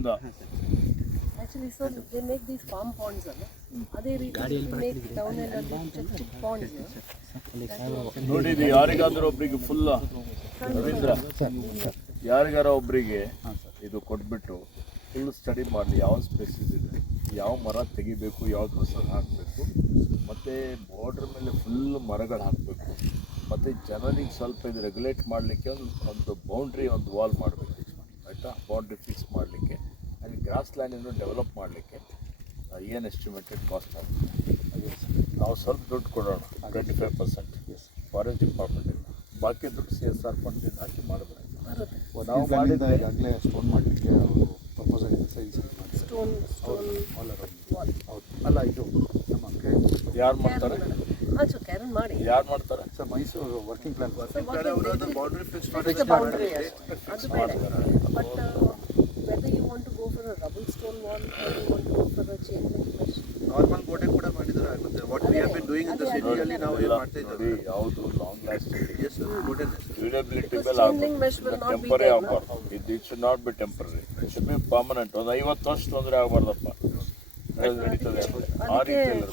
ಇಲ್ಲಿಂದ Actually, sir, they make these farm ponds, ಅಲ್ಲ ಅದೇ ರೀತಿ make town ಅಲ್ಲಿ ಚಿಕ್ಕ ponds. ನೋಡಿದ್ದು ಯಾರಿಗಾದ್ರೂ ಒಬ್ರಿಗೆ ಫುಲ್ ರವೀಂದ್ರ ಯಾರಿಗಾರ ಒಬ್ರಿಗೆ ಇದು ಕೊಟ್ಬಿಟ್ಟು ಫುಲ್ ಸ್ಟಡಿ ಮಾಡಲಿ ಯಾವ ಸ್ಪೆಸಿಸ್ ಇದೆ, ಯಾವ ಮರ ತೆಗಿಬೇಕು, ಯಾವ್ದು ಹೊಸದು ಹಾಕಬೇಕು, ಮತ್ತು ಬಾರ್ಡ್ರ್ ಮೇಲೆ ಫುಲ್ ಮರಗಳು ಹಾಕಬೇಕು, ಮತ್ತು ಜನರಿಗೆ ಸ್ವಲ್ಪ ಇದು ರೆಗ್ಯುಲೇಟ್ ಮಾಡಲಿಕ್ಕೆ ಒಂದು ಬೌಂಡ್ರಿ, ಒಂದು ವಾಲ್ ಮಾಡಬೇಕು ಆಯಿತಾ, ಬೌಂಡ್ರಿ ಫಿಕ್ಸ್ ಮಾಡಲಿಕ್ಕೆ, ಅಲ್ಲಿ ಗ್ರಾಸ್ ಲ್ಯಾಂಡನ್ನು ಡೆವಲಪ್ ಮಾಡಲಿಕ್ಕೆ ಏನು ಎಸ್ಟಿಮೇಟೆಡ್ ಕಾಸ್ಟ್ ಆಗುತ್ತೆ. ನಾವು ಸ್ವಲ್ಪ ದುಡ್ಡು ಕೊಡೋಣ 25% ಫಾರೆಸ್ಟ್ ಡಿಪಾರ್ಟ್ಮೆಂಟಿಂದ, ಬಾಕಿ ದುಡ್ಡು CSR ಫಂಡಿಂದ ಹಾಕಿ ಮಾಡಬೇಕು. ನಾವು ಮಾಡಿದ ಈಗಾಗಲೇ ಸ್ಟೋನ್ ಮಾಡಲಿಕ್ಕೆ ಪ್ರಪೋಸಲ್ ಇದೆ, ಸೈನ್ಸ್ ಸ್ಟೋನ್ ಅಲ್ಲ ಇದು ನಮ್ಮ ಯಾರು ಮಾಡ್ತಾರೆ, ಕ್ಯಾರನ್ ಮಾಡಿ ಯಾರು ಮಾಡ್ತಾರೆ sir Mysuru working plan boundary fix but whether you want to go for a rubble stone wall or you want to go for a chain link mesh, normal ಗೋಡೆ ಕೂಡ ಮಾಡಿದ್ರೆ ಆಗುತ್ತೆ. What we have been doing in the ಸಿಟಿಯಲ್ಲಿ ನಾವು ಏನು ಮಾಡ್ತಾ ಇದ್ದೀವಿ, ಯಾವುದು ಲಾಂಗ್ ಲಾಸ್ಟಿಂಗ್ ಎಸ್ ಗೋಡೆ ಡ್ಯೂರಬಿಲಿಟಿ ಮೇಲೆ chain link mesh will not be temporary there, ಆಗಬಾರ್ದು. It should not be temporary, it should be permanent. ಒಂದು 50 ವರ್ಷ ತೊಂದರೆ ಆಗಬಾರ್ದಪ್ಪ, ನಡೀತದೆ ಆ ರೀತಿಯಲ್ಲಿ.